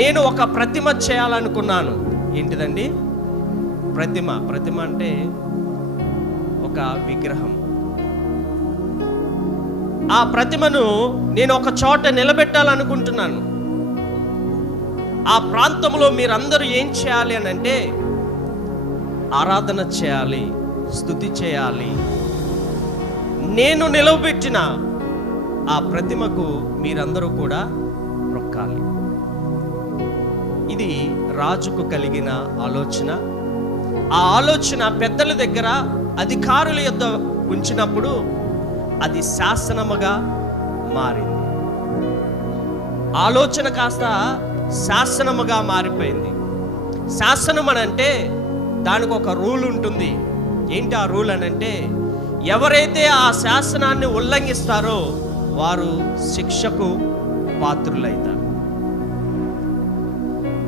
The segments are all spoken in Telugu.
నేను ఒక ప్రతిమ చేయాలనుకున్నాను. ఏంటిదండి? ప్రతిమ అంటే ఒక విగ్రహం. ఆ ప్రతిమను నేను ఒక చోట నిలబెట్టాలనుకుంటున్నాను. ఆ ప్రాంతంలో మీరందరూ ఏం చేయాలి అని అంటే ఆరాధన చేయాలి, స్తుతి చేయాలి. నేను నిలవబెట్టిన ఆ ప్రతిమకు మీరందరూ కూడా మొక్కాలి. ఇది రాజుకు కలిగిన ఆలోచన. ఆ ఆలోచన పెద్దల దగ్గర, అధికారుల యొద్ద ఉంచినప్పుడు అది శాసనముగా మారింది. ఆలోచన కాస్త శాసనముగా మారిపోయింది. శాసనం అనంటే దానికి ఒక రూల్ ఉంటుంది. ఏంటి ఆ రూల్ అనంటే, ఎవరైతే ఆ శాసనాన్ని ఉల్లంఘిస్తారో వారు శిక్షకు పాత్రులైతారు.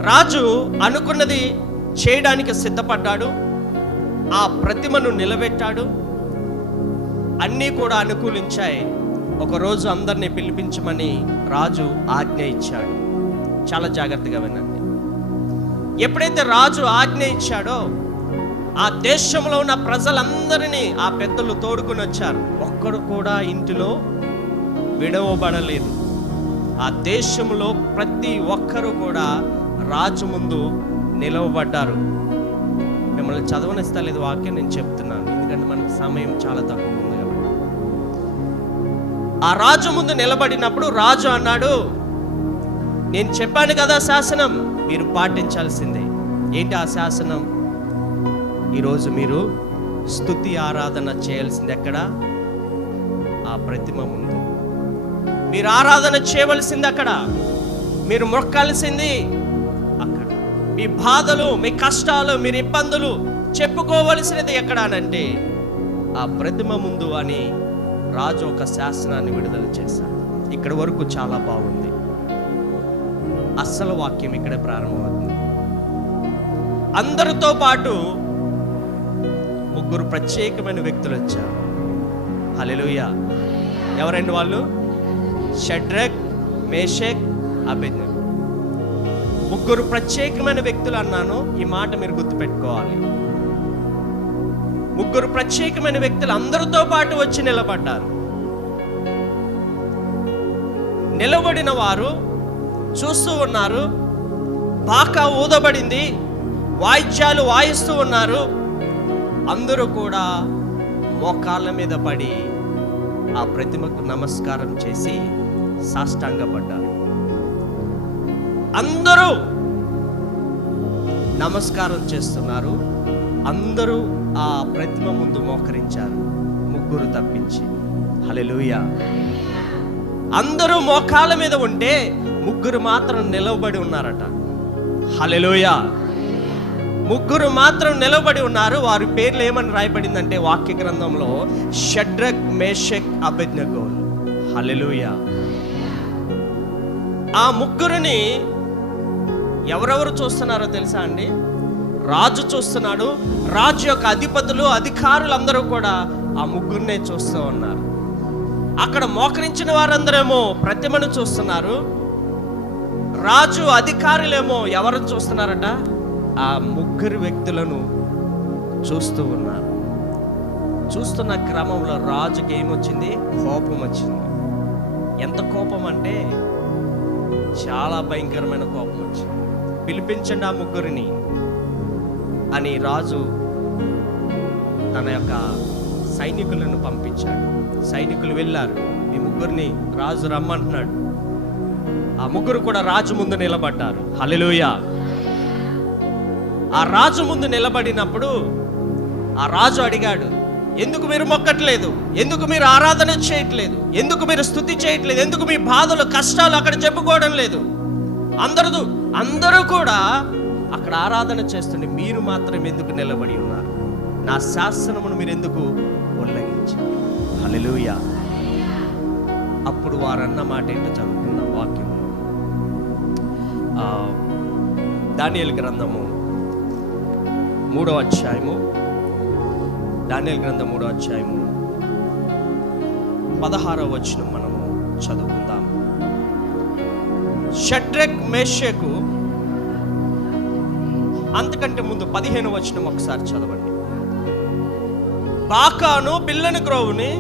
రాజు అనుకున్నది చేయడానికి సిద్ధపడ్డాడు. ఆ ప్రతిమను నిలబెట్టాడు. అన్నీ కూడా అనుకూలించాయి. ఒకరోజు అందరినీ పిలిపించమని రాజు ఆజ్ఞ ఇచ్చాడు. చాలా జాగ్రత్తగా వినండి. ఎప్పుడైతే రాజు ఆజ్ఞ ఇచ్చాడో ఆ దేశంలో ఉన్న ప్రజలందరినీ ఆ పెద్దలు తోడుకుని వచ్చారు. ఒక్కడు కూడా ఇంటిలో విడవబడలేదు. ఆ దేశంలో ప్రతి ఒక్కరూ కూడా రాజు ముందు నిలవబడ్డారు. మిమ్మల్ని చదవనిస్తలేదు వాక్యం, నేను చెప్తున్నాను ఎందుకంటే మనకు సమయం చాలా తక్కువ ఉంది కాబట్టి. ఆ రాజు ముందు నిలబడినప్పుడు రాజు అన్నాడు, నేను చెప్పాను కదా శాసనం, మీరు పాటించాల్సిందే. ఏంటి ఆ శాసనం? ఈరోజు మీరు స్తుతి ఆరాధన చేయాల్సింది ఎక్కడ? ఆ ప్రతిమ ముందు. మీరు ఆరాధన చేయవలసింది అక్కడ. మీరు మొక్కాల్సింది అక్కడ. మీ బాధలు, మీ కష్టాలు, మీరు ఇబ్బందులు చెప్పుకోవలసినది ఎక్కడ అనంటే ఆ ప్రతిమ ముందు అని రాజు ఒక శాసనాన్ని విడుదల చేశాడు. ఇక్కడి వరకు చాలా బాగుంది. అస్సలు వాక్యం ఇక్కడే ప్రారంభమవుతుంది. అందరితో పాటు ముగ్గురు ప్రత్యేకమైన వ్యక్తులు వచ్చారు. హల్లెలూయా. ఎవరండి వాళ్ళు? షడ్రక్, మేషక్, అబేద్నెగో. ముగ్గురు ప్రత్యేకమైన వ్యక్తులు అన్నాను. ఈ మాట మీరు గుర్తుపెట్టుకోవాలి. ముగ్గురు ప్రత్యేకమైన వ్యక్తులు అందరితో పాటు వచ్చి నిలబడ్డారు. నిలబడిన వారు చూస్తూ ఉన్నారు. బాకా ఊదబడింది, వాయిద్యాలు వాయిస్తూ ఉన్నారు. అందరూ కూడా మోకాళ్ళ మీద పడి ఆ ప్రతిమకు నమస్కారం చేసి సాష్టాంగపడ్డారు. అందరూ నమస్కారం చేస్తున్నారు. అందరూ ఆ ప్రతిమ ముందు మోకరించారు, ముగ్గురు తప్పించి. హల్లెలూయా. అందరూ మోకాళ్ళ మీద ఉంటే ముగ్గురు మాత్రం నిలవబడి ఉన్నారట. హల్లెలూయా. ముగ్గురు మాత్రం నిలబడి ఉన్నారు. వారి పేర్లు ఏమని రాయబడిందంటే వాక్య గ్రంథంలో షడ్రక్, మేషక్, అబేద్నెగో. హల్లెలూయా. ఆ ముగ్గురిని ఎవరెవరు చూస్తున్నారో తెలుసా అండి? రాజు చూస్తున్నాడు. రాజు యొక్క అధిపతులు, అధికారులందరూ కూడా ఆ ముగ్గురినే చూస్తూ ఉన్నారు. అక్కడ మోకరించిన వారందరేమో ప్రతిమను చూస్తున్నారు. రాజు అధికారులేమో ఎవరు చూస్తున్నారట? ఆ ముగ్గురు వ్యక్తులను చూస్తూ ఉన్నారు. చూస్తున్న క్రమంలో రాజుకి ఏమొచ్చింది? కోపం వచ్చింది. ఎంత కోపం అంటే చాలా భయంకరమైన కోపం వచ్చింది. పిలిపించండి ఆ ముగ్గురిని అని రాజు తన యొక్క సైనికులను పంపించాడు. సైనికులు వెళ్ళారు. ఈ ముగ్గురిని రాజు రమ్మంటున్నాడు. ఆ ముగ్గురు కూడా రాజు ముందు నిలబడ్డారు. హల్లెలూయా. ఆ రాజు ముందు నిలబడినప్పుడు ఆ రాజు అడిగాడు, ఎందుకు మీరు మొక్కట్లేదు? ఎందుకు మీరు ఆరాధన చేయట్లేదు? ఎందుకు మీరు స్తుతి చేయట్లేదు? ఎందుకు మీ బాధలు, కష్టాలు అక్కడ చెప్పుకోవడం లేదు? అందరూ కూడా అక్కడ ఆరాధన చేస్తుండే, మీరు మాత్రం ఎందుకు నిలబడి ఉన్నారు? నా శాసనమును మీరు ఎందుకు ఉల్లంఘించారు? హల్లెలూయా. అప్పుడు వారన్న మాట ఏంటో చదువుకున్నాం వాక్యం. దానియేలు గ్రంథము 3వ అధ్యాయము, దానియేలు గ్రంథం 3వ అధ్యాయము 16వ వచనం మనము చదువుకుందాం. షడ్రక్, మేషకు అంతకంటే ముందు 15వ వచనం ఒకసారి చదవండి. బాకాను బిల్లను గ్రోవుని,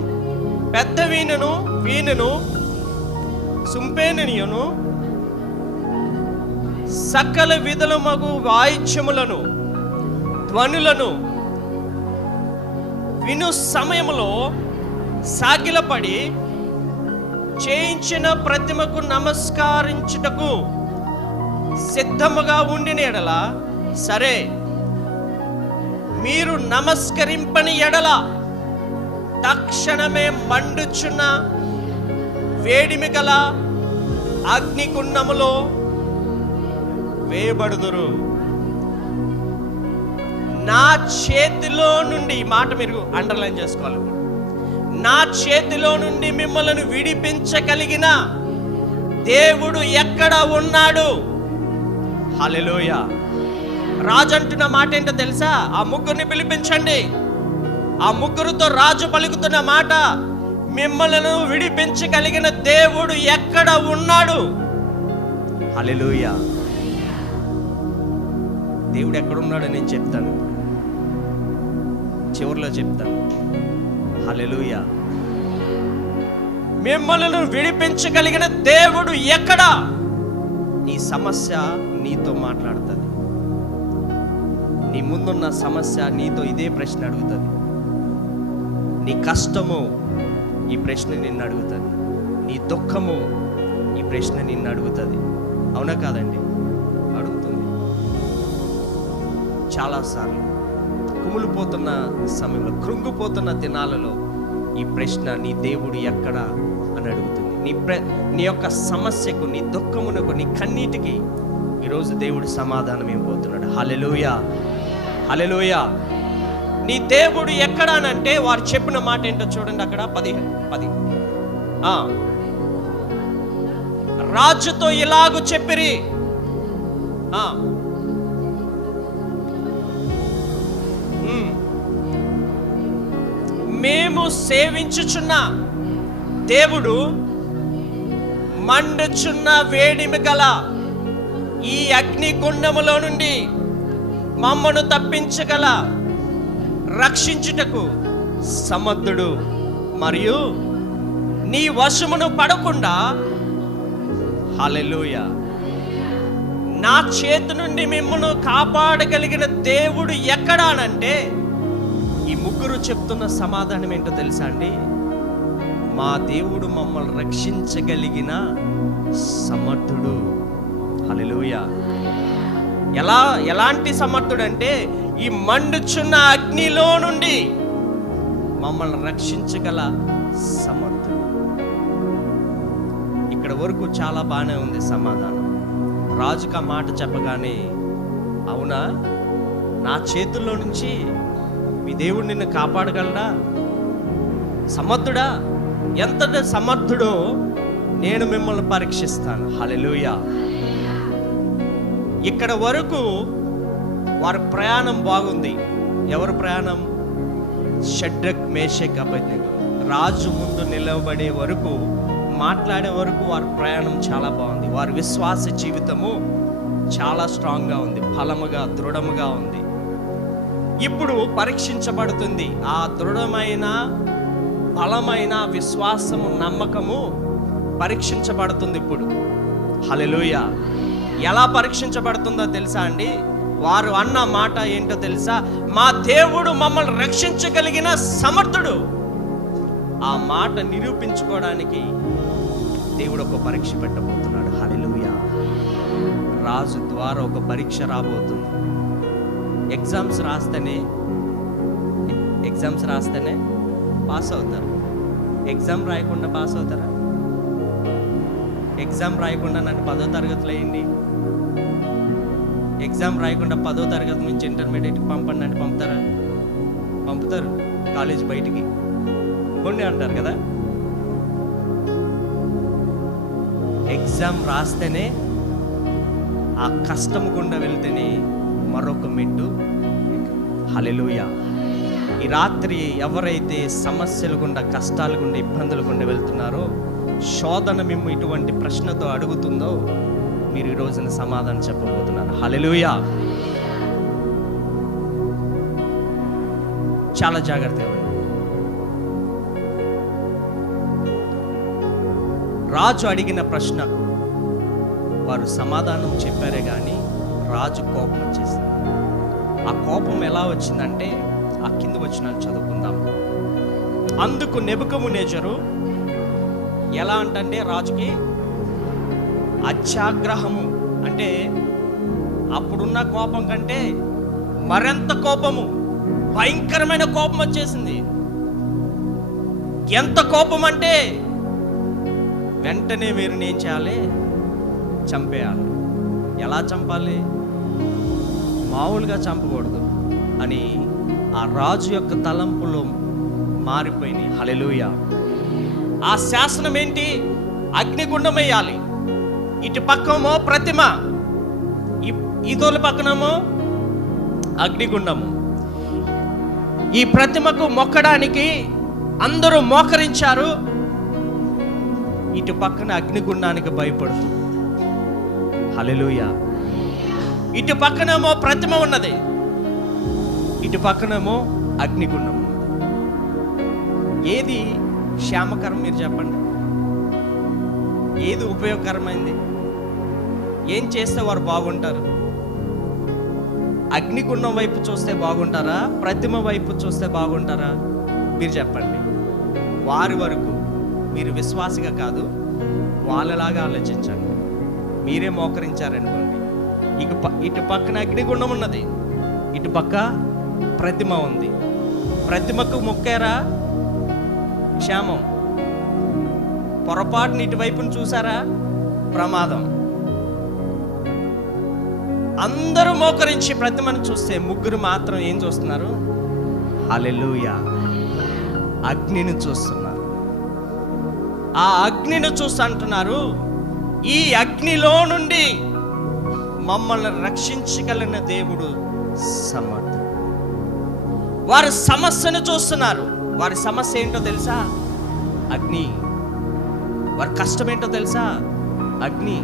పెద్ద వీణను సుంపేనియును, సకల విధుల మగు వాయిద్యములను ధ్వనులను విను సమయంలో సాగిలపడి చేయించిన ప్రతిమకు నమస్కరించుటకు సిద్ధముగా ఉండిన ఎడల సరే, మీరు నమస్కరింపని ఎడల తక్షణమే మండుచున్న వేడిమి గల అగ్నికుండములో వేయబడుదురు. నా చేతిలో నుండి, ఈ మాట మీరు అండర్లైన్ చేసుకోవాలి, నా చేతిలో నుండి మిమ్మల్ని విడిపించగలిగిన దేవుడు ఎక్కడ ఉన్నాడు? హల్లెలూయా. రాజు అంటున్న మాట ఏంటో తెలుసా? ఆ ముగ్గురిని పిలిపించండి. ఆ ముగ్గురుతో రాజు పలుకుతున్న మాట, మిమ్మల్ని విడిపించగలిగిన దేవుడు ఎక్కడ ఉన్నాడు? హల్లెలూయా. దేవుడు ఎక్కడున్నాడో నేను చెప్తాను, చివరిలో చెప్తాను. హల్లెలూయా. మిమ్మల్ని విడిపించగలిగిన దేవుడు ఎక్కడ? నీ సమస్య నీతో మాట్లాడుతుంది. నీ ముందున్న సమస్య నీతో ఇదే ప్రశ్న అడుగుతుంది. నీ కష్టము ఈ ప్రశ్న నిన్ను అడుగుతుంది. నీ దుఃఖము ఈ ప్రశ్న నిన్ను అడుగుతుంది. అవునా కాదండి? అడుగుతుంది. చాలాసార్లు కుమిలిపోతున్న సమయంలో, కృంగిపోతున్న దినాలలో ఈ ప్రశ్న, నీ దేవుడు ఎక్కడ అని అడుగుతుంది. నీ యొక్క సమస్యకు, నీ దుఃఖమునకు, నీ కన్నీటికి ఈరోజు దేవుడు సమాధానం ఇవ్వబోతున్నాడు. హల్లెలూయా, హల్లెలూయా. నీ దేవుడు ఎక్కడ అని అంటే వారు చెప్పిన మాట ఏంటో చూడండి. అక్కడ 10 రాజుతో ఇలాగు చెప్పిరి, మేము సేవించుచున్న దేవుడు మండుచున్న వేడిమి గల ఈ అగ్నిగుండములో నుండి మమ్మను తప్పించగల, రక్షించుటకు సమర్థుడు, మరియు నీ వశమును పడకుండా, హల్లెలూయా, నా చేతి నుండి మిమ్మను కాపాడగలిగిన దేవుడు ఎక్కడా అనంటే, ఈ ముగ్గురు చెప్తున్న సమాధానం ఏంటో తెలుసా అండి? మా దేవుడు మమ్మల్ని రక్షించగలిగిన సమర్థుడు. హల్లెలూయా. ఎలాంటి సమర్థుడు అంటే, ఈ మండుచున్న అగ్నిలో నుండి మమ్మల్ని రక్షించగల సమర్థుడు. ఇక్కడ వరకు చాలా బాగానే ఉంది సమాధానం. రాజుకు ఆ మాట చెప్పగానే, అవునా, నా చేతుల్లో నుంచి మీ దేవుడు నిన్ను కాపాడగలడా? సమర్థుడా? ఎంత సమర్థుడో నేను మిమ్మల్ని పరీక్షిస్తాను. హల్లెలూయా. ఇక్కడ వరకు వారి ప్రయాణం బాగుంది. ఎవరి ప్రయాణం? షడ్రక్, మేషక్, అబేద్నెగో రాజు ముందు నిలబడే వరకు, మాట్లాడే వరకు వారి ప్రయాణం చాలా బాగుంది. వారి విశ్వాస జీవితము చాలా స్ట్రాంగ్గా ఉంది, బలముగా, దృఢముగా ఉంది. ఇప్పుడు పరీక్షించబడుతుంది. ఆ దృఢమైన, బలమైన విశ్వాసము, నమ్మకము పరీక్షించబడుతుంది ఇప్పుడు. హల్లెలూయా. ఎలా పరీక్షించబడుతుందో తెలుసా అండి? వారు అన్న మాట ఏంటో తెలుసా? మా దేవుడు మమ్మల్ని రక్షించగలిగిన సమర్థుడు. ఆ మాట నిరూపించుకోవడానికి దేవుడు ఒక పరీక్ష పెట్టబోతున్నాడు. హల్లెలూయా. రాజు ద్వారా ఒక పరీక్ష రాబోతుంది. ఎగ్జామ్స్ రాస్తేనే పాస్ అవుతారు. ఎగ్జామ్ రాయకుండా పాస్ అవుతారా? ఎగ్జామ్ రాయకుండా నన్ను 10వ తరగతిలో వేయండి, ఎగ్జామ్ రాయకుండా 10వ తరగతి నుంచి ఇంటర్మీడియట్కి పంపండి అంటే పంపుతారా? పంపుతారు. కాలేజ్ బయటికి కొన్ని అంటారు కదా. ఎగ్జామ్ రాస్తేనే, ఆ కష్టం గుండా వెళ్తేనే మరొక మెట్టు. హల్లెలూయా. ఈ రాత్రి ఎవరైతే సమస్యలు గుండా, కష్టాలు గుండా, ఇబ్బందుల గుండా వెళ్తున్నారో, శోధన మేము ఇటువంటి ప్రశ్నతో అడుగుతుందో, మీరు ఈ రోజున సమాధానం చెప్పబోతున్నారు. హల్లెలూయా. చాలా జాగ్రత్తగా ఉండండి. రాజు అడిగిన ప్రశ్నకు వారు సమాధానం చెప్పారే కానీ రాజు కోపం వచ్చేసింది. ఆ కోపం ఎలా వచ్చిందంటే ఆ కింద వచనాలు చదువుకుందాం. అందుకు నెబుకద్నెజరు ఎలా అంటే రాజుకి అత్యాగ్రహము, అంటే అప్పుడున్న కోపం కంటే మరింత కోపము, భయంకరమైన కోపం వచ్చేసింది. ఎంత కోపం అంటే వెంటనే వీరిని ఏం చేయాలి? చంపేయాలి. ఎలా చంపాలి? మామూలుగా చంపకూడదు అని ఆ రాజు యొక్క తలంపులు మారిపోయినాయి. హల్లెలూయా. ఆ శాసనం ఏంటి? అగ్నిగుండం వేయాలి. ఇటు పక్కమో ప్రతిమ, ఇదోల పక్కనేమో అగ్నిగుండము. ఈ ప్రతిమకు మొక్కడానికి అందరూ మోకరించారు. ఇటు పక్కన అగ్నిగుండానికి భయపడుతూ. హల్లెలూయా. ఇటు పక్కనేమో ప్రతిమ ఉన్నది, ఇటు పక్కనేమో అగ్నిగుండం ఉన్నది. ఏది క్షేమకరం? మీరు చెప్పండి. ఏది ఉపయోగకరమైంది? ఏం చేస్తే వారు బాగుంటారు? అగ్నిగుండం వైపు చూస్తే బాగుంటారా? ప్రతిమ వైపు చూస్తే బాగుంటారా? మీరు చెప్పండి. వారి వరకు మీరు విశ్వాసిగా కాదు, వాళ్ళలాగా ఆలోచించండి. మీరే మోకరించారనుకోండి, ఇటు పక్కన అగ్నిగుండం ఉన్నది, ఇటు పక్క ప్రతిమ ఉంది. ప్రతిమకు మొక్కారా? క్షేమం. పొరపాటుని ఇటువైపును చూసారా? ప్రమాదం. అందరూ మోకరించి ప్రతిమను చూస్తే ముగ్గురు మాత్రం ఏం చూస్తున్నారు? హల్లెలూయా, అగ్నిని చూస్తున్నారు. ఆ అగ్నిని చూస్తూ అంటున్నారు, ఈ అగ్నిలో నుండి మమ్మల్ని రక్షించగలిగిన దేవుడు సమర్థుడు. వారి సమస్యను చూస్తున్నారు. వారి సమస్య ఏంటో తెలుసా? అగ్ని. వారి కష్టం ఏంటో తెలుసా? అగ్ని.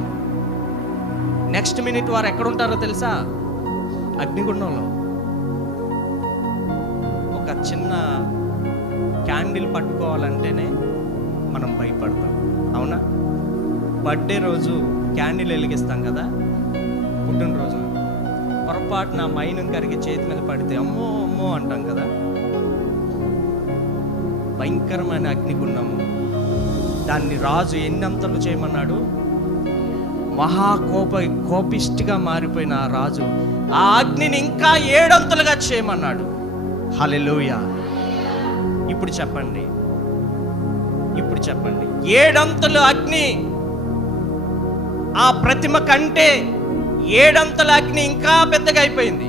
నెక్స్ట్ మినిట్ వారు ఎక్కడుంటారో తెలుసా? అగ్నిగుండంలో. ఒక చిన్న క్యాండిల్ పట్టుకోవాలంటేనే మనం భయపడతాం, అవునా? బర్త్డే రోజు క్యాండిల్ వెలిగిస్తాం కదా, పుట్టినరోజు. పొరపాటున మైనం కరిగి చేతి మీద పడితే అమ్మో అమ్మో అంటాం కదా. భయంకరమైన అగ్నిగుండము. దాన్ని రాజు ఎన్నంతలు చేయమన్నాడు? కోపిష్టిగా మారిపోయిన ఆ రాజు ఆ అగ్నిని ఇంకా 7 అంతలుగా చేయమన్నాడు. హల్లెలూయా. ఇప్పుడు చెప్పండి, 7 అంతలు అగ్ని ఆ ప్రతిమ కంటే 7 అంతల అగ్ని ఇంకా పెద్దగా అయిపోయింది.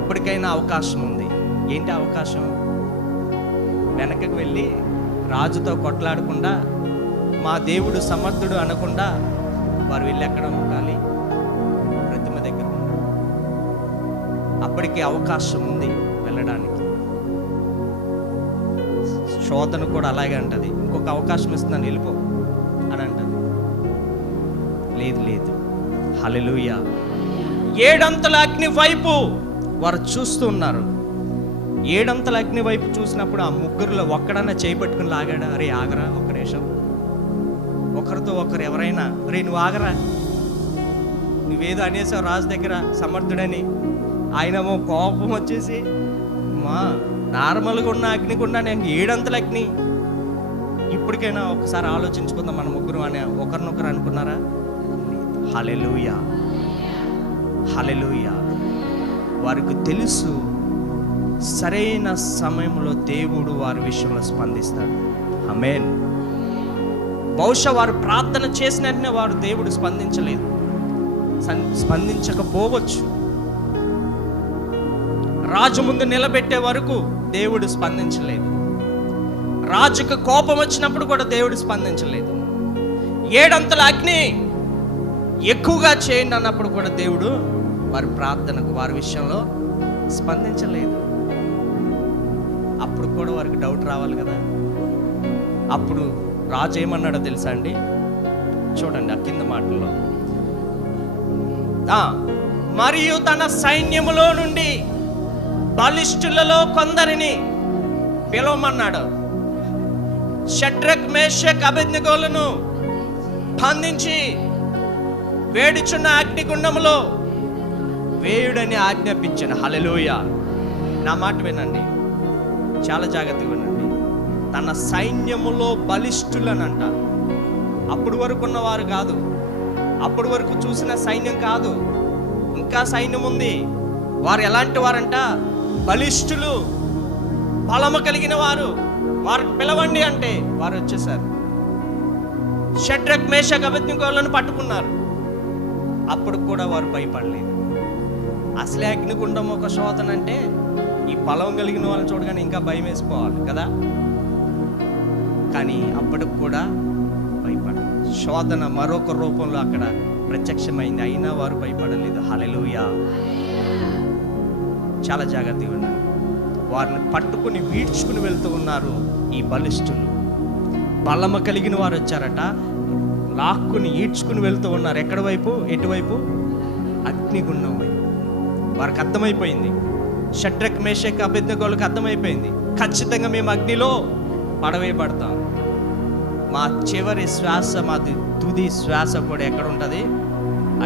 ఇప్పటికైనా అవకాశం ఉంది. ఏంటి అవకాశం? వెనకకు వెళ్ళి రాజుతో కొట్లాడకుండా, మా దేవుడు సమర్థుడు అనకుండా వారు వెళ్ళి ఎక్కడ మొక్కాలి? ప్రతిమ దగ్గర ఉండాలి. అప్పటికి అవకాశం ఉంది వెళ్ళడానికి. శోధన కూడా అలాగే అంటది, ఇంకొక అవకాశం ఇస్తున్నాను వెళ్ళిపో అని అంటది. లేదు. హల్లెలూయా. 7 అంతల అగ్ని వైపు వారు చూస్తూ ఉన్నారు. 7 అంతల అగ్ని వైపు చూసినప్పుడు ఆ ముగ్గురులో ఒక్కడన్నా చేపట్టుకుని లాగాడా? అరే ఆగరా, ఒక్క నిమిషం. ఒకరితో ఒకరు ఎవరైనా, రే నువ్వు ఆగరా, నువ్వేదో అనేసావు రాజు దగ్గర సమర్థుడని. ఆయనేమో కోపం వచ్చేసి, మా నార్మల్గా ఉన్న అగ్నికుండా నేను 7 అంతల అగ్ని. ఇప్పటికైనా ఒకసారి ఆలోచించుకుందాం మన ముగ్గురు అని ఒకరినొకరు అనుకున్నారా? హల్లెలూయా, హల్లెలూయా. వారికి తెలుసు సరైన సమయంలో దేవుడు వారి విషయంలో స్పందిస్తాడు. ఆమేన్. బహుశా వారు ప్రార్థన చేసిన వెంటనే వారు దేవుడు స్పందించకపోవచ్చు. రాజు ముందు నిలబెట్టే వరకు దేవుడు స్పందించలేదు. రాజుకు కోపం వచ్చినప్పుడు కూడా దేవుడు స్పందించలేదు. 7 అంతల అగ్ని ఎక్కువగా చేయండి అన్నప్పుడు కూడా దేవుడు వారి ప్రార్థనకు, వారి విషయంలో స్పందించలేదు. అప్పుడు కూడా వారికి డౌట్ రావాలి కదా. అప్పుడు రాజు ఏమన్నాడో తెలుసా అండి? చూడండి ఆ కింద మాటల్లో. మరియు తన సైన్యములో నుండి బలిష్ఠులలో కొందరిని పిలవమన్నాడు. షడ్రక్, మేషక్, అబేద్నెగోలను బంధించి వేడుచున్న అగ్నిగుండములో వేయుడని ఆజ్ఞాపించాను. హల్లెలూయా. నా మాట వినండి, చాలా జాగ్రత్తగా వినండి. తన సైన్యములో బలిష్ఠులనంట. అప్పుడు వరకు ఉన్నవారు కాదు, అప్పుడు వరకు చూసిన సైన్యం కాదు, ఇంకా సైన్యం ఉంది. వారు ఎలాంటి వారంట? బలిష్ఠులు, బలము కలిగిన వారు. వారికి పిలవండి అంటే వారు వచ్చేసారు. షడ్రక్, మేషక్, అబేద్నెగోలను పట్టుకున్నారు. అప్పుడు కూడా వారు భయపడలేదు. అసలే అగ్నిగుండం ఒక శోధన అంటే ఈ బలం కలిగిన వాళ్ళని చూడగానే ఇంకా భయం వేసిపోవాలి కదా. కానీ అప్పటికి కూడా భయపడలేదు. శోధన మరొక రూపంలో అక్కడ ప్రత్యక్షమైంది, అయినా వారు భయపడలేదు. హల్లెలూయా. చాలా జాగ్రత్తగా ఉన్నారు. వారిని పట్టుకుని వీడ్చుకుని వెళ్తూ ఉన్నారు ఈ బలిష్ఠులు. బలము కలిగిన వారు వచ్చారట, లాక్కుని ఈడ్చుకుని వెళ్తూ ఉన్నారు. ఎక్కడి వైపు? ఎటువైపు? అగ్నిగుండం వైపు. వారికి అర్థమైపోయింది, షడ్రక్, మేషక్, అబేద్నెగోలకు అర్థమైపోయింది, ఖచ్చితంగా మేము అగ్నిలో పడవేయబడతాం. మా చివరి శ్వాస, మా తుది శ్వాస కూడా ఎక్కడ ఉంటుంది?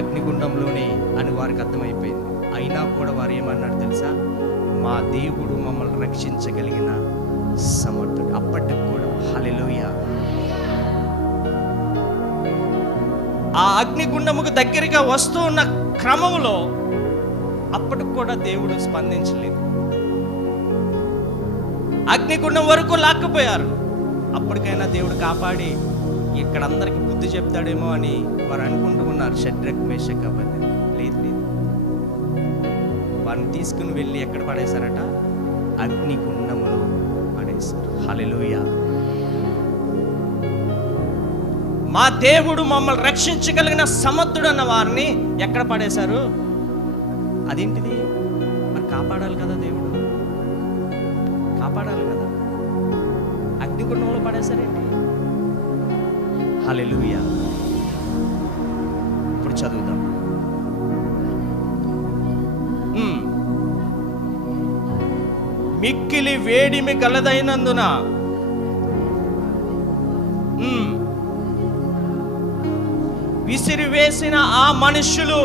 అగ్నిగుండంలోనే అని వారికి అర్థమైపోయింది. అయినా కూడా వారు ఏమన్నారు తెలుసా? మా దేవుడు మమ్మల్ని రక్షించగలిగిన సమర్థుడు. అప్పటికి కూడా హల్లెలూయా. ఆ అగ్నిగుండముకు దగ్గరగా వస్తూ ఉన్న క్రమంలో అప్పటికి కూడా దేవుడు స్పందించలేదు. అగ్నిగుండం వరకు లాక్కుపోయారు. అప్పటికైనా దేవుడు కాపాడి ఇక్కడ అందరికి బుద్ధి చెప్తాడేమో అని వారు అనుకుంటూ ఉన్నారు. షడ్రక్, మేషక్, అబేద్నెగో లేదు లేదు, వారిని తీసుకుని వెళ్ళి ఎక్కడ పడేశారట? అగ్నిగుండములో పడేశారు. హల్లెలూయా. మా దేవుడు మమ్మల్ని రక్షించగలిగిన సమర్థుడు అన్న వారిని ఎక్కడ పడేశారు? అదేంటిది? మరి కాపాడాలి కదా, దేవుడు కాపాడాలి కదా. అగ్నిగుండంలో పడేశారేంటి? హల్లెలూయా. ఇప్పుడు చదువుదాం. మిక్కిలి వేడిమి గలదైనందున విసిరివేసిన ఆ మనుష్యులు,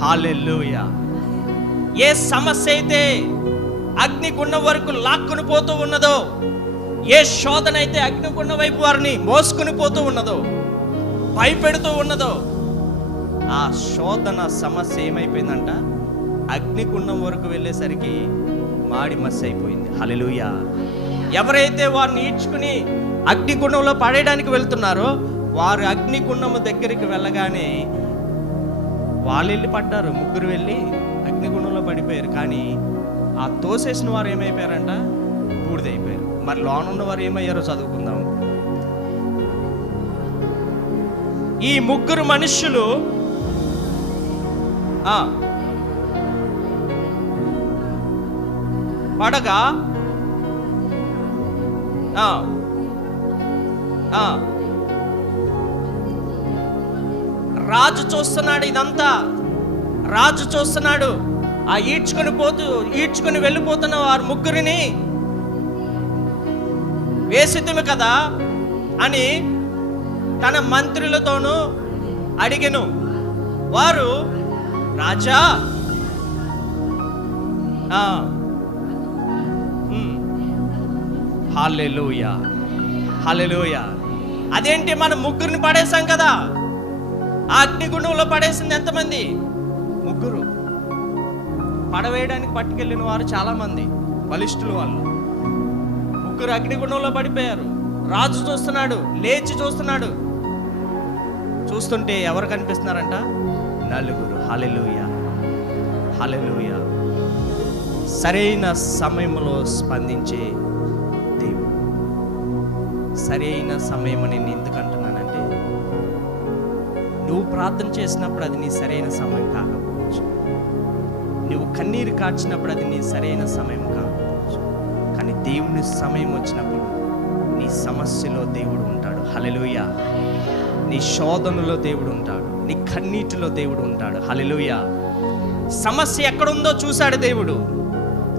హల్లెలూయా, ఏ సమస్య అయితే అగ్నిగుండం వరకు లాక్కుని పోతూ ఉన్నదో, ఏ శోధన అయితే అగ్నిగుండం వైపు వారిని మోసుకుని పోతూ ఉన్నదో, భయపెడుతూ ఉన్నదో, ఆ శోధన సమస్య ఏమైపోయిందంట? అగ్నిగుండం వరకు వెళ్ళేసరికి మాడి మస్సి అయిపోయింది. హల్లెలూయా. ఎవరైతే వారిని ఈడ్చుకుని అగ్నిగుండంలో పడేయడానికి వెళ్తున్నారో వారు అగ్నిగుండము దగ్గరికి వెళ్ళగానే వాళ్ళు వెళ్ళి పడ్డారు. ముగ్గురు వెళ్ళి అగ్నిగుండంలో పడిపోయారు. కానీ ఆ తోసేసిన వారు ఏమైపోయారంట? బూడిదైపోయారు. మరి లోనున్న వారు ఏమయ్యారో చదువుకుందాం. ఈ ముగ్గురు మనుష్యులు పడగా రాజు చూస్తున్నాడు. ఇదంతా రాజు చూస్తున్నాడు. ఆ ఈడ్చుకొని వెళ్ళిపోతున్న వారు ముగ్గురిని వేసిద్దుము కదా అని తన మంత్రులతోనూ అడిగెను. వారు, రాజా, హల్లెలూయా, హల్లెలూయా. అదేంటి, మనం ముగ్గురిని పడేసాం కదా. ఆ అగ్నిగుండంలో పడేసింది ఎంతమంది? ముగ్గురు. పడవేయడానికి పట్టుకెళ్ళిన వారు చాలా మంది, బలిష్ఠులు వాళ్ళు. ముగ్గురు అగ్నిగుండంలో పడిపోయారు. రాజు చూస్తున్నాడు, లేచి చూస్తున్నాడు. చూస్తుంటే ఎవరు కనిపిస్తున్నారంట? నలుగురు. హల్లెలూయా, హల్లెలూయా. సరైన సమయంలో స్పందించే దేవుడు. సరైన సమయం అని నేను ఎందుకు అంటున్నానంటే, నువ్వు ప్రార్థన చేసినప్పుడు అది నీ సరైన సమయం కాకపోవచ్చు, నువ్వు కన్నీరు కార్చినప్పుడు అది నీ సరైన సమయం కాకపోవచ్చు, కానీ దేవుని సమయం వచ్చినప్పుడు నీ సమస్యలో దేవుడు ఉంటాడు. హల్లెలూయా. నీ శోధనలో దేవుడు ఉంటాడు, నీ కన్నీటిలో దేవుడు ఉంటాడు. హల్లెలూయా. సమస్య ఎక్కడుందో చూశాడు దేవుడు.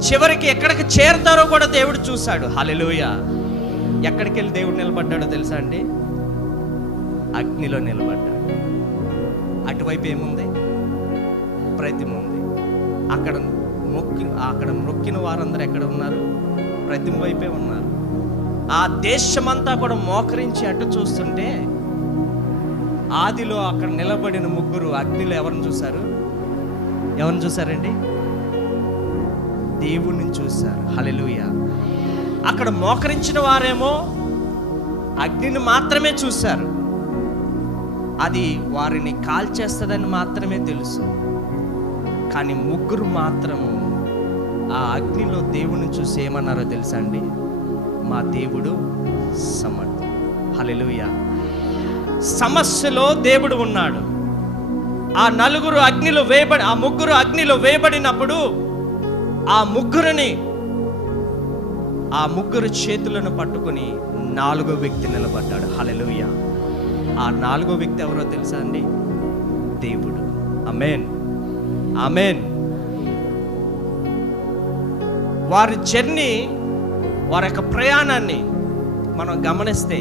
చివరికి ఎక్కడికి చేరుతారో కూడా దేవుడు చూశాడు. హల్లెలూయా. ఎక్కడికి వెళ్ళి దేవుడు నిలబడ్డాడో తెలుసా అండి? అగ్నిలో నిలబడ్డాడు. అటువైపు ఏముంది? ప్రతిమ ఉంది. అక్కడ మొక్కిన వారందరూ ఎక్కడ ఉన్నారు? ప్రతిమ వైపే ఉన్నారు. ఆ దేశమంతా కూడా మోకరించి అటు చూస్తుంటే ఆదిలో అక్కడ నిలబడిన ముగ్గురు అగ్నిలో ఎవరిని చూశారు? ఎవరిని చూశారండి? దేవుణ్ణి చూశారు. హల్లెలూయా. అక్కడ మోకరించిన వారేమో అగ్నిని మాత్రమే చూశారు. అది వారిని కాల్చేస్తుందని మాత్రమే తెలుసు. కానీ ముగ్గురు మాత్రము ఆ అగ్నిలో దేవుని చూసి ఏమన్నారో తెలుసా అండి? మా దేవుడు సమర్థుడు. హల్లెలూయా. సమస్యలో దేవుడు ఉన్నాడు. ఆ ముగ్గురు అగ్నిలో వేయబడినప్పుడు ఆ ముగ్గురు చేతులను పట్టుకుని 4వ వ్యక్తి నిలబడ్డాడు. హల్లెలూయా. ఆ 4వ వ్యక్తి ఎవరో తెలుసా అండి? దేవుడు. ఆమేన్, ఆమేన్. వారి జర్నీ, వారి యొక్క ప్రయాణాన్ని మనం గమనిస్తే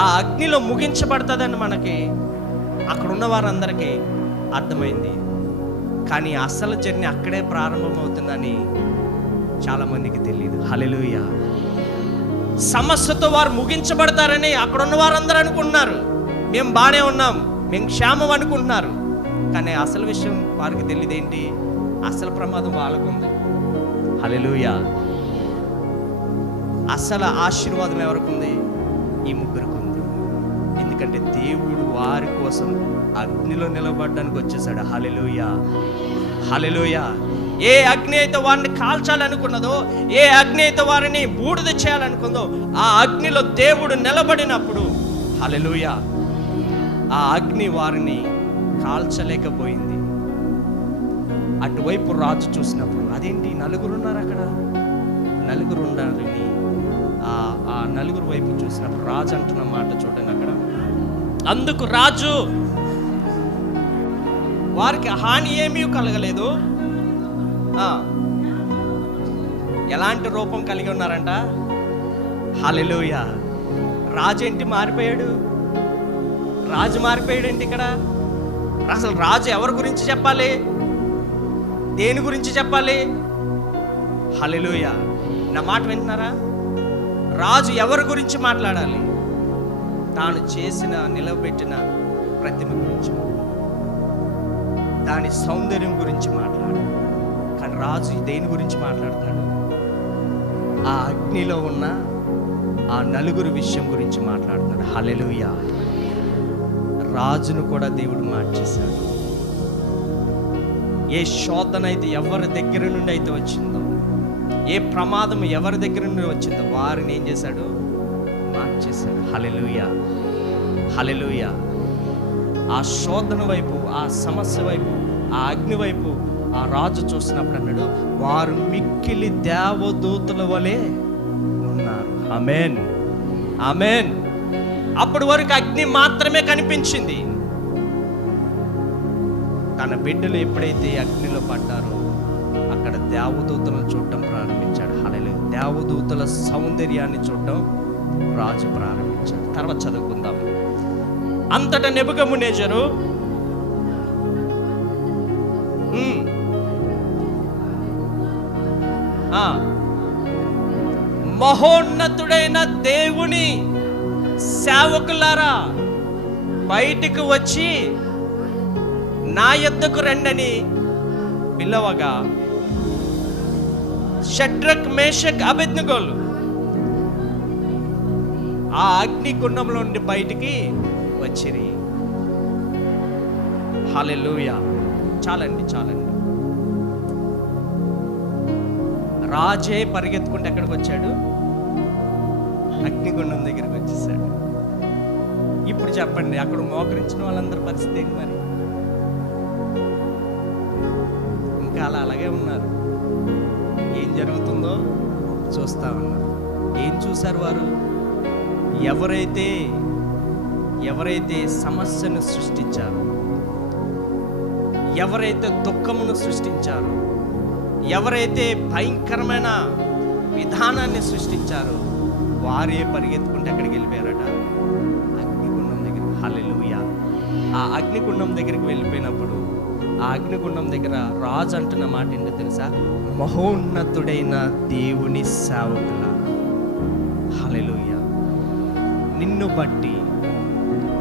ఆ అగ్నిలో ముగించబడుతుందని మనకి అక్కడున్న వారందరికీ అర్థమైంది. కానీ అసలు జర్నీ అక్కడే ప్రారంభమవుతుందని చాలామందికి తెలియదు. హల్లెలూయా. సమస్యతో వారు ముగించబడతారని అక్కడున్న వారందరూ అనుకుంటున్నారు. మేము బాగానే ఉన్నాం, మేము క్షేమం అనుకుంటున్నారు. కానీ అసలు విషయం వారికి తెలియదు. ఏంటి? అసలు ప్రమాదం వాళ్ళకుంది. హల్లెలూయా. అసలు ఆశీర్వాదం ఎవరికుంది? ఈ ముగ్గురికి ఉంది. ఎందుకంటే దేవుడు వారి కోసం అగ్నిలో నిలబడడానికి వచ్చేసాడు. హల్లెలూయా, హల్లెలూయా. ఏ అగ్ని అయితే వారిని కాల్చాలనుకున్నదో, ఏ అగ్ని అయితే వారిని బూడిద చేయాలనుకుందో, ఆ అగ్నిలో దేవుడు నిలబడినప్పుడు హల్లెలూయా, ఆ అగ్ని వారిని కాల్చలేకపోయింది. అటువైపు రాజు చూసినప్పుడు, అదేంటి 4 ఉన్నారు అక్కడ, 4 ఉండాలని ఆ 4 వైపు చూసినప్పుడు రాజు అంటున్న మాట చూడండి అక్కడ. అందుకు రాజు, వారికి హాని ఏమీ కలగలేదు. ఎలాంటి రూపం కలిగి ఉన్నారంట? హల్లెలూయా. రాజు ఏంటి మారిపోయాడు? రాజు మారిపోయాడేంటి ఇక్కడ? అసలు రాజు ఎవరి గురించి చెప్పాలి? దేని గురించి చెప్పాలి? హల్లెలూయా. నా మాట వింటున్నారా? రాజు ఎవరి గురించి మాట్లాడాలి? తాను చేసిన నిలబెట్టిన ప్రతిమ గురించి, దాని సౌందర్యం గురించి మాట్లాడాలి. కానీ రాజు దేని గురించి మాట్లాడుతున్నాడు? ఆ అగ్నిలో ఉన్న ఆ 4 విషయం గురించి మాట్లాడుతున్నాడు. హల్లెలూయా. రాజును కూడా దేవుడు మార్చేశాడు. ఏ శోధన అయితే ఎవరి దగ్గర నుండి అయితే వచ్చిందో, ఏ ప్రమాదం ఎవరి దగ్గర నుండి వచ్చిందో, వారిని ఏం చేశాడు? మార్చేశాడు. హల్లెలూయా, హల్లెలూయా. ఆ శోధన వైపు, ఆ సమస్య వైపు, ఆ అగ్ని వైపు ఆ రాజు చూసినప్పుడు అన్నాడు, వారు మిక్కిలి దేవదూతల వలె ఉన్నారు. ఆమేన్, ఆమేన్. అప్పటి వరకు అగ్ని మాత్రమే కనిపించింది. తన బిడ్డలు ఎప్పుడైతే అగ్నిలో పడ్డారో అక్కడ దేవదూతలను చూడటం ప్రారంభించాడు. హల్లెలూయా. దేవదూతల సౌందర్యాన్ని చూడటం రాజు ప్రారంభించాడు. తర్వాత చదువుకుందాం. అంతటా నెబుకద్నెజరు మహోన్నతుడైన దేవుని సేవకులారా, బయటికి వచ్చి నా యొద్దకు రండని పిలవగా, షడ్రక్, మేషక్, అబేద్నెగోలు ఆ అగ్ని గుండంలో నుండి బయటికి వచ్చిరి. హల్లెలూయా. చాలండి, చాలండి. రాజే పరిగెత్తుకుంటే ఎక్కడికి వచ్చాడు? అగ్నిగుండం దగ్గరికి వచ్చేసాడు. ఇప్పుడు చెప్పండి, అక్కడ మోకరించిన వాళ్ళందరి పరిస్థితి ఏంటి మరి? ఇంకా అలాగే ఉన్నారు. ఏం జరుగుతుందో చూస్తా ఉన్నారు. ఏం చూశారు వారు? ఎవరైతే ఎవరైతే సమస్యను సృష్టించారో, ఎవరైతే దుఃఖమును సృష్టించారో, ఎవరైతే భయంకరమైన విధానాన్ని సృష్టించారో వారే పరిగెత్తుకుంటే ఎక్కడికి వెళ్ళిపోయారట? అగ్నిగుండం దగ్గర. హల్లెలూయా. ఆ అగ్నిగుండం దగ్గరికి వెళ్ళిపోయినప్పుడు ఆ అగ్నిగుండం దగ్గర రాజు అంటున్న మాట ఏంటో తెలుసా? మహోన్నతుడైన దేవుని సేవకులారా, హల్లెలూయా, నిన్ను బట్టి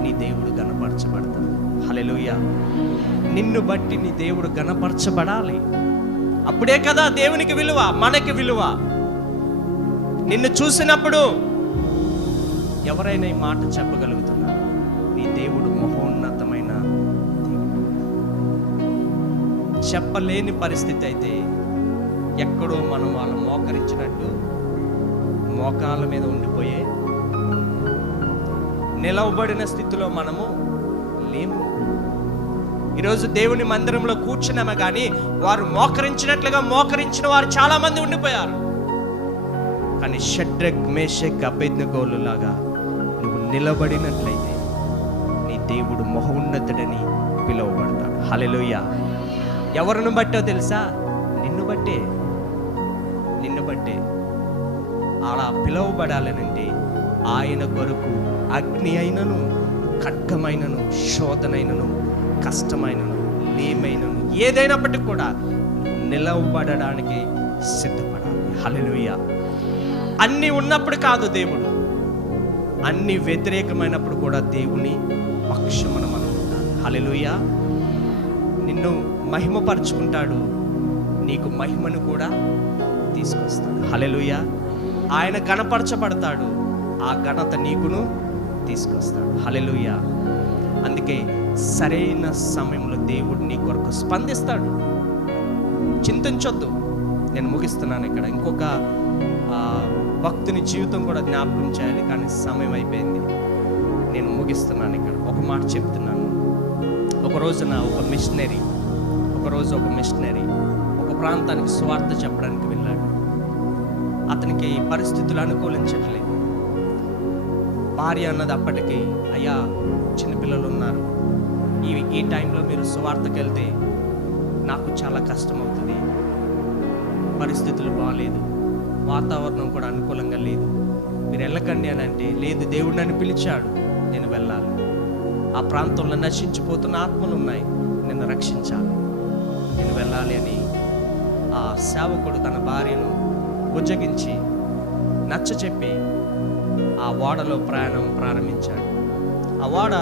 నీ దేవుడు గణపరచబడతాడు. హల్లెలూయా. నిన్ను బట్టి నీ దేవుడు గణపరచబడాలి. అప్పుడే కదా దేవునికి విలువ, మనకి విలువ. నిన్ను చూసినప్పుడు ఎవరైనా ఈ మాట చెప్పగలుగుతున్నారు, నీ దేవుడు మహోన్నతమైన దేవుడు. చెప్పలేని పరిస్థితి అయితే ఎక్కడో మనం వాళ్ళు మోకరించినట్టు మోకాళ్ళ మీద ఉండిపోయే నిలవబడిన స్థితిలో మనము లేము. ఈరోజు దేవుని మందిరంలో కూర్చున్నామే కానీ వారు మోకరించినట్లుగా మోకరించిన వారు చాలా మంది ఉండిపోయారు. కానీ షడ్రక్, మేషక్, అబేద్నెగోలు లాగా నువ్వు నిలబడినట్లయితే నీ దేవుడు మహోన్నతుడని పిలువబడతాడు. హల్లెలూయా. ఎవరిని బట్టో తెలుసా? నిన్ను బట్టే. నిన్ను బట్టే. అలా పిలువబడాలనంటే ఆయన కొరకు అగ్ని అయినను, ఖడ్గమైనను, శోధనైనను, కష్టమైనను, లేమైనను, ఏదైనప్పటికీ కూడా నిలవబడడానికి సిద్ధపడాలి. హల్లెలూయా. అన్నీ ఉన్నప్పుడు కాదు దేవుడు, అన్ని వ్యతిరేకమైనప్పుడు కూడా దేవుని పక్షమున మనం ఉండాలి. హల్లెలూయా. నిన్ను మహిమపరుచుకుంటాడు, నీకు మహిమను కూడా తీసుకొస్తాడు. హల్లెలూయా. ఆయన గణపరచబడతాడు, ఆ ఘనత నీకును తీసుకొస్తాడు. హల్లెలూయా. అందుకే సరైన సమయంలో దేవుడు నీ కొరకు స్పందిస్తాడు. చింతించొద్దు. నేను ముగిస్తున్నాను ఇక్కడ. ఇంకొక భక్తుని జీవితం కూడా జ్ఞాపకం చేయాలి, కానీ సమయం అయిపోయింది. నేను ముగిస్తున్నాను ఇక్కడ. ఒక మాట చెప్తున్నాను. ఒక రోజున ఒక మిషనరీ ఒక ప్రాంతానికి స్వార్థ చెప్పడానికి వెళ్ళాడు. అతనికి పరిస్థితులు అనుకూలించట్లేదు. భార్య అన్నది అప్పటికి, అయ్యా చిన్నపిల్లలు ఉన్నారు, ఈ టైంలో మీరు సువార్తకి వెళ్తే నాకు చాలా కష్టం అవుతుంది, పరిస్థితులు బాగాలేదు, వాతావరణం కూడా అనుకూలంగా లేదు, మీరు వెళ్ళకండి అని అంటే, లేదు దేవుడు నన్ను పిలిచాడు, నేను వెళ్ళాలి, ఆ ప్రాంతంలో నశించిపోతున్న ఆత్మలు ఉన్నాయి, నిన్ను రక్షించాలి, నేను వెళ్ళాలి అని ఆ సేవకుడు తన భార్యను బుజ్జగించి నచ్చచెప్పి ఆ ఓడలో ప్రయాణం ప్రారంభించాడు. ఆ ఓడ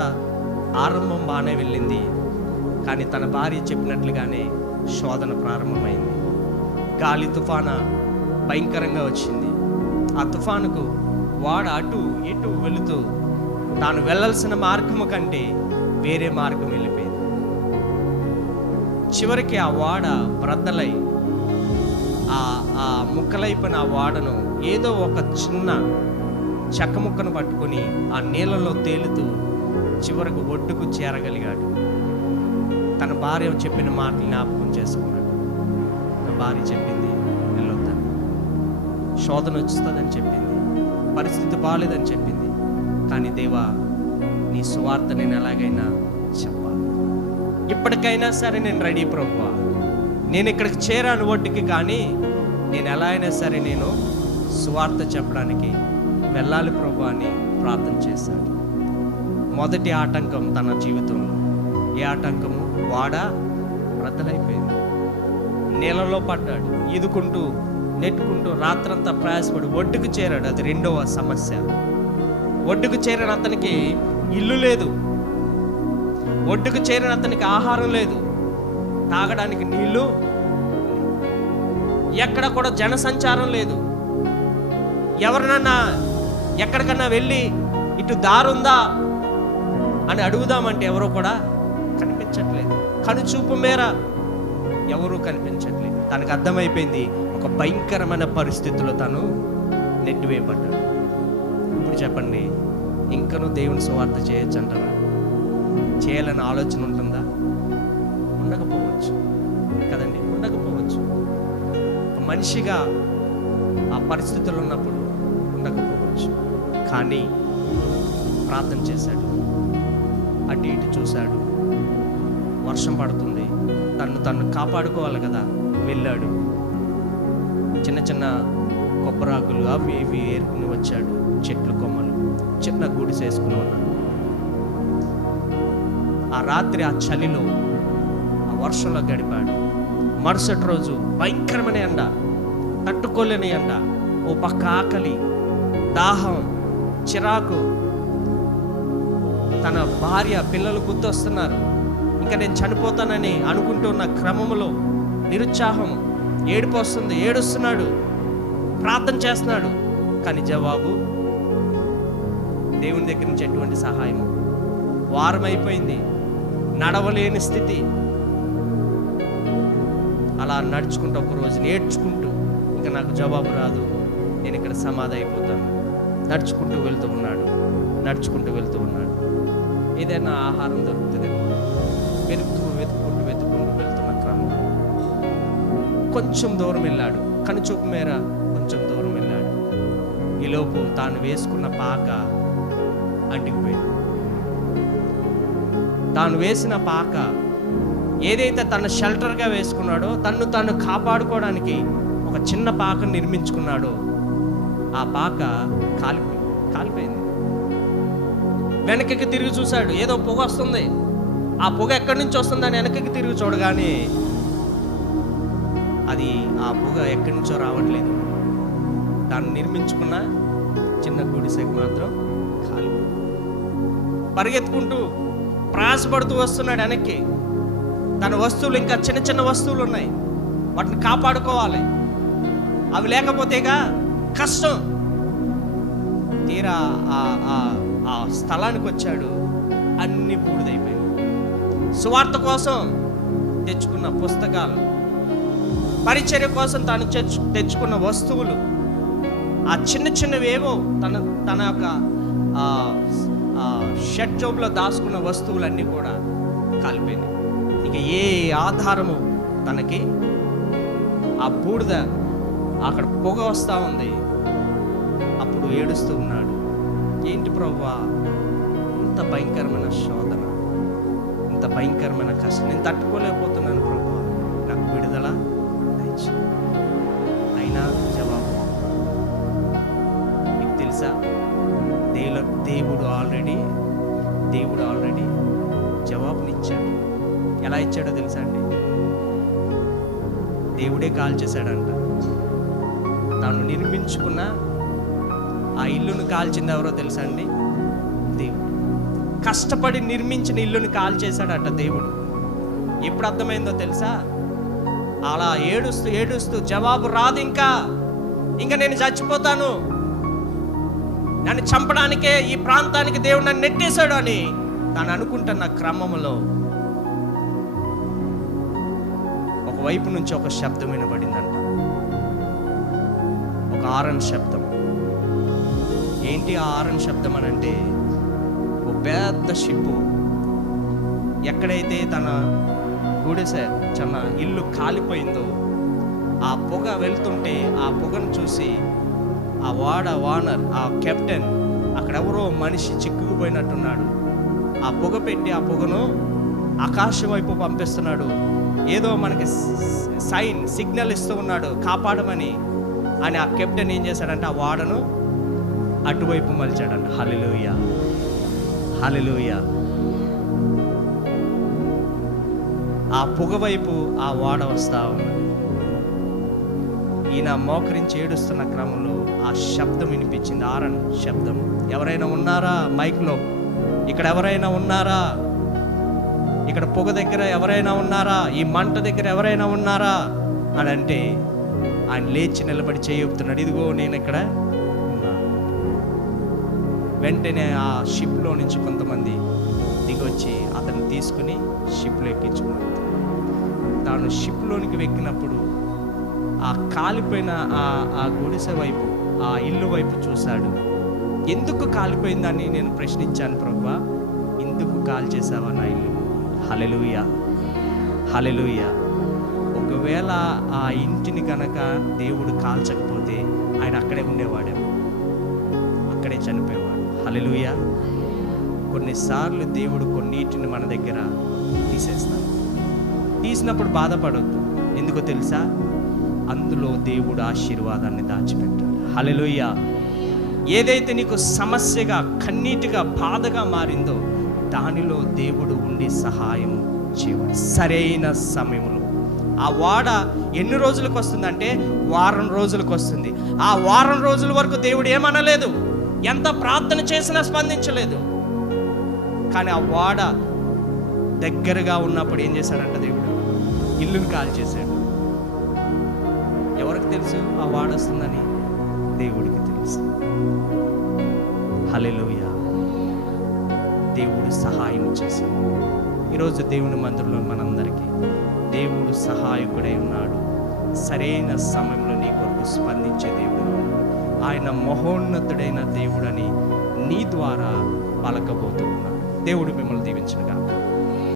ఆరంభం బాగానే వెళ్ళింది, కానీ తన భార్య చెప్పినట్లుగానే శోధన ప్రారంభమైంది. గాలి తుఫాన భయంకరంగా వచ్చింది. ఆ తుఫానుకు ఓడ అటు ఇటు వెళుతూ తాను వెళ్ళాల్సిన మార్గము కంటే వేరే మార్గం వెళ్ళిపోయింది. చివరికి ఆ ఓడ బ్రద్దలై ఆ ముక్కలైపోయిన ఆ ఓడను ఏదో ఒక చిన్న చెక్క ముక్కను పట్టుకొని ఆ నీళ్ళలో తేలుతూ చివరకు ఒడ్డుకు చేరగలిగాడు. తన భార్య చెప్పిన మాటలు జ్ఞాపకం చేసుకున్నాడు. తన భార్య చెప్పింది, వెళ్ళొద్దని, శోధన వస్తుందని చెప్పింది, పరిస్థితి బాగాలేదని చెప్పింది, కానీ దేవా నీ సువార్త నేను ఎలాగైనా చెప్పాలి, ఇప్పటికైనా సరే నేను రెడీ ప్రభువా, నేను ఇక్కడికి చేరాను ఒడ్డుకి, కానీ నేను ఎలా అయినా సరే నేను సువార్త చెప్పడానికి వెళ్ళాలి ప్రభు అని ప్రార్థన చేశాడు. మొదటి ఆటంకం తన జీవితంలో ఏ ఆటంకము? వాడ బ్రద్దలైపోయింది. నీళ్ళలో పడ్డాడు, ఈదుకుంటూ నెట్టుకుంటూ రాత్రంతా ప్రయాసపడి ఒడ్డుకు చేరాడు. అది రెండవ సమస్య. ఒడ్డుకు చేరిన అతనికి ఇల్లు లేదు, ఒడ్డుకు చేరిన అతనికి ఆహారం లేదు, తాగడానికి నీళ్లు, ఎక్కడ కూడా జనసంచారం లేదు. ఎవరినన్నా ఎక్కడికన్నా వెళ్ళి ఇటు దారుందా అని అడుగుదామంటే ఎవరో కూడా కనిపించట్లేదు. కనుచూపు మేర ఎవరూ కనిపించట్లేదు. తనకు అర్థమైపోయింది, ఒక భయంకరమైన పరిస్థితుల్లో తను నెట్టివేయబడ్డాడు. ఇప్పుడు చెప్పండి, ఇంకనూ దేవుని సువార్త చేయొచ్చు అంటారా? చేయాలని ఆలోచన ఉంటుందా? ఉండకపోవచ్చు కదండి, ఉండకపోవచ్చు. ఒక మనిషిగా ఆ పరిస్థితుల్లో ఉన్నప్పుడు ఉండకపోవచ్చు, కానీ ప్రార్థన చేశాడు. అటు ఇటు చూశాడు. వర్షం పడుతుంది, తను కాపాడుకోవాలి కదా. వెళ్ళాడు, చిన్న చిన్న కొబ్బరాకులు అవి ఇవి ఏరుకుని వచ్చాడు. చెట్లు కొమ్మలు, చిన్న గుడిసె వేసుకుని ఉన్నాడు. ఆ రాత్రి ఆ చలిలో ఆ వర్షంలో గడిపాడు. మరుసటి రోజు భయంకరమైన ఎండ, తట్టుకోలేని ఎండ. ఓ పక్క ఆకలి, దాహం, చిరాకు, తన భార్య పిల్లలు గుర్తొస్తున్నారు. ఇంకా నేను చనిపోతానని అనుకుంటున్న క్రమంలో నిరుత్సాహం, ఏడుపు వస్తుంది. ఏడుస్తున్నాడు, ప్రార్థన చేస్తున్నాడు. కానీ జవాబు దేవుని దగ్గర నుంచి ఎటువంటి సహాయం. వారం అయిపోయింది, నడవలేని స్థితి. అలా నడుచుకుంటూ ఒక రోజు నేర్చుకుంటూ, ఇంకా నాకు జవాబు రాదు, నేను ఇక్కడ సమాధి అయిపోతాను. నడుచుకుంటూ వెళ్తూ ఉన్నాడు. ఏదైనా ఆహారం దొరుకుతుందేమో వెతుక్కుంటూ వెళ్తున్న క్రమం కొంచెం దూరం వెళ్ళాడు. కనుచూపు మేర కొంచెం దూరం వెళ్ళాడు. ఈలోపు తాను వేసుకున్న పాక అంటికిపోయింది. తాను వేసిన పాక ఏదైతే తన షెల్టర్గా వేసుకున్నాడో, తను కాపాడుకోవడానికి ఒక చిన్న పాక నిర్మించుకున్నాడో, ఆ పాక కాలిపోయింది. వెనక్కి తిరిగి చూశాడు, ఏదో పొగ వస్తుంది. ఆ పొగ ఎక్కడి నుంచి వస్తుందని వెనక్కి తిరిగి చూడగానే అది ఆ పొగ ఎక్కడి నుంచో రావట్లేదు. దాన్ని నిర్మించుకున్న చిన్న గుడిసెకి మాత్రం కాలిపోయింది. పరిగెత్తుకుంటూ ప్రయాసపడుతూ వస్తున్నాడు వెనక్కి. తన వస్తువులు, ఇంకా చిన్న చిన్న వస్తువులు ఉన్నాయి, వాటిని కాపాడుకోవాలి. అవి లేకపోతేగా కష్టం. తీరా ఆ స్థలానికి వచ్చాడు, అన్ని బూడిదైపోయింది. సువార్త కోసం తెచ్చుకున్న పుస్తకాలు, పరిచర్య కోసం తాను తెచ్చుకున్న వస్తువులు, ఆ చిన్న చిన్నవేవో తన యొక్క షర్ట్ జోబులో దాచుకున్న వస్తువులన్నీ కూడా కాలిపోయినాయి. ఇక ఏ ఆధారము తనకి. ఆ బూడిద, అక్కడ పొగ వస్తూ ఉంది. అప్పుడు ఏడుస్తూ ఉన్నాడు, ఏంటి ప్రభువా, ఇంత భయంకరమైన శోధన, ఇంత భయంకరమైన కష్టం నేను తట్టుకోలేకపోతున్నాను ప్రభువా, నాకు విడుదల దయచే. అయినా జవాబు మీకు తెలుసా, దేవుడు ఆల్రెడీ జవాబునిచ్చాడు. ఎలా ఇచ్చాడో తెలుసా అండి? దేవుడే కాల్చేశాడంట. తాను నిర్మించుకున్న ఆ ఇల్లును కాల్చింది ఎవరో తెలుసా అండి? దేవుడు. కష్టపడి నిర్మించిన ఇల్లుని కాల్చేశాడట దేవుడు. ఎప్పుడు అర్థమైందో తెలుసా? అలా ఏడుస్తూ జవాబు రాదు, ఇంకా నేను చచ్చిపోతాను, నన్ను చంపడానికే ఈ ప్రాంతానికి దేవుడు నన్ను నెట్టేశాడు అని తాను అనుకుంటున్న క్రమంలో ఒకవైపు నుంచి ఒక శబ్దం వినబడిందంట. ఒక ఆరన్ శబ్దం. ఏంటి ఆ ఆరన్ శబ్దం అని అంటే, ఒక పెద్ద షిప్పు ఎక్కడైతే తన గుడిసె, చిన్న ఇల్లు కాలిపోయిందో, ఆ పొగ వెళ్తుంటే ఆ పొగను చూసి ఆ ఓనర్, ఆ కెప్టెన్, అక్కడెవరో మనిషి చిక్కుకుపోయినట్టున్నాడు. ఆ పొగ పెట్టి ఆ పొగను ఆకాశం వైపు పంపిస్తున్నాడు. ఏదో మనకి సిగ్నల్ ఇస్తూ ఉన్నాడు కాపాడమని. అని ఆ కెప్టెన్ ఏం చేశాడంటే ఆ ఓడను అటువైపు మలిచాడంట. హల్లెలూయా, హల్లెలూయా. ఆ పొగ వైపు ఆ ఓడ వస్తా ఉన్నది. ఈయన మోకరించి ఏడుస్తున్న క్రమంలో ఆ శబ్దం వినిపించింది, ఆరన్ శబ్దం. ఎవరైనా ఉన్నారా మైక్లో? ఇక్కడ ఎవరైనా ఉన్నారా? ఇక్కడ పొగ దగ్గర ఎవరైనా ఉన్నారా? ఈ మంట దగ్గర ఎవరైనా ఉన్నారా అని అంటే ఆయన లేచి నిలబడి చెయ్యుతున్నాడు, ఇదిగో నేను ఇక్కడ ఉన్నా. వెంటనే ఆ షిప్లో నుంచి కొంతమంది దిగొచ్చి అతన్ని తీసుకుని షిప్లో ఎక్కించుకున్నాడు. తాను షిప్లోనికి వెక్కినప్పుడు ఆ కాలిపోయిన ఆ గుడిసె వైపు, ఆ ఇల్లు వైపు చూశాడు. ఎందుకు కాలిపోయిందని నేను ప్రశ్నించాను, ప్రభువా ఎందుకు కాల్చేసావా నా ఇల్లు? హల్లెలూయా, హల్లెలూయా. ఒకవేళ ఆ ఇంటిని కనుక దేవుడు కాల్చకపోతే ఆయన అక్కడే ఉండేవాడేమో, అక్కడే చనిపోయేవాడు. హల్లెలూయా. కొన్నిసార్లు దేవుడు కొన్నిటిని మన దగ్గర తీసేస్తాడు. తీసినప్పుడు బాధపడొద్దు. ఎందుకో తెలుసా? అందులో దేవుడు ఆశీర్వాదాన్ని దాచిపెట్టాడు. హల్లెలూయా. ఏదైతే నీకు సమస్యగా, కన్నీటిగా, బాధగా మారిందో దానిలో దేవుడు ఉండి సహాయం చేయడు. సరైన సమయంలో ఆ వాడ ఎన్ని రోజులకు వస్తుందంటే వారం రోజులకు వస్తుంది. ఆ వారం రోజుల వరకు దేవుడు ఏమనలేదు, ఎంత ప్రార్థన చేసినా స్పందించలేదు. కానీ ఆ వాడ దగ్గరగా ఉన్నప్పుడు ఏం చేశాడంట దేవుడు? ఇల్లును కాల్ చేశాడు. ఎవరికి తెలుసు ఆ వాడ వస్తుందని? దేవుడికి తెలుసు. హల్లెలూయా. దేవుడు సహాయం చేశాడు. ఈరోజు దేవుని మందిరంలో మనందరికీ దేవుడు సహాయకుడై ఉన్నాడు. సరైన సమయంలో నీ కొరకు స్పందించే దేవుడు ఉన్నాడు. ఆయన మహోన్నతుడైన దేవుడని నీ ద్వారా పలకబోతూ ఉన్నాడు. దేవుడు మిమ్మల్ని దీవించును గాక.